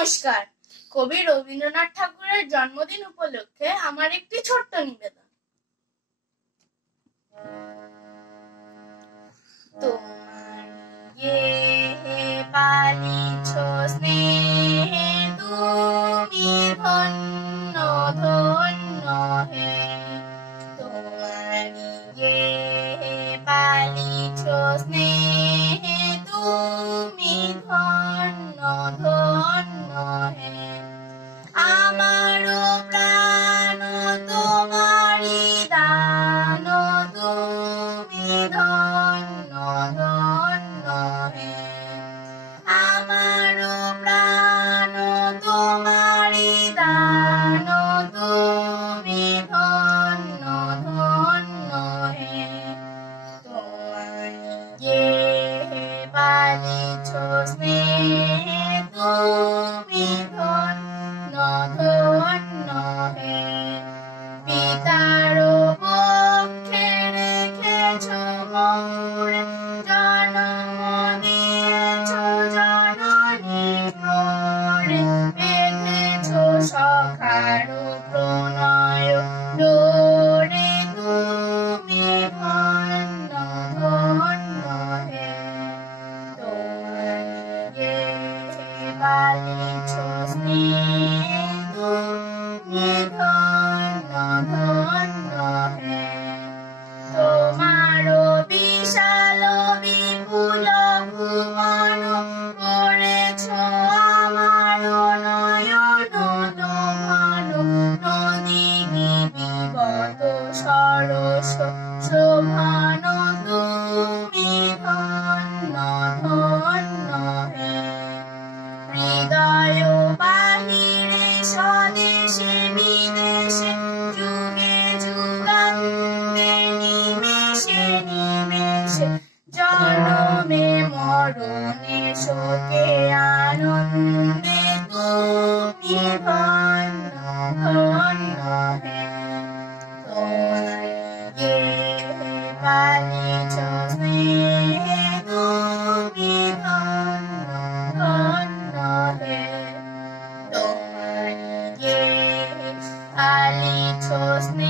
নমস্কার। কবি রবীন্দ্রনাথ ঠাকুরের জন্মদিন উপলক্ষে আমার একটি ছোট্ট নিবেদন। তোমার পালিছ স্নেহে তুমি ধন্য ধন্য হে, তোমার পালিছ স্নেহে তুমি ধন্য ধন্য হে। আমারও প্রাণ তোমারি দান, তুমি ধন্য ধন্য হে। আমারও প্রাণ তোমারি দান, তুমি ধন্য ধন্য হে। তোমার পালিছ স্নেহে তুমি ধন্য ধন্য হে। পিতার পক্ষে রেখেছ মোরে, জন্ম দিয়েছ জননী মোরে, বেঁধেছ সখার প্রণয় ডোরে, তুমি ধন্য ধন্য হে। তোমার পালিছ স্নেহে তুমি ধন্য ধন্য হে। তোমার বিশাল বিপুল ভুবন করেছ আমার নয়ন দোমন, নদী বিবত সরস শোভন, তুমি ধন্য ধন্য হে। হৃদয় বাহিরে স্বদেশে বিদেশে, যুগে যুগান্তে নিমেষে নিমেষে, জনমে মরণে শোকে আনন্দে, তুমি ধন্য ধন্য হে। তোমার পালিছ স্নেহে তুমি ধন্য ধন্য হে। তোমার পালিছ স্নেহে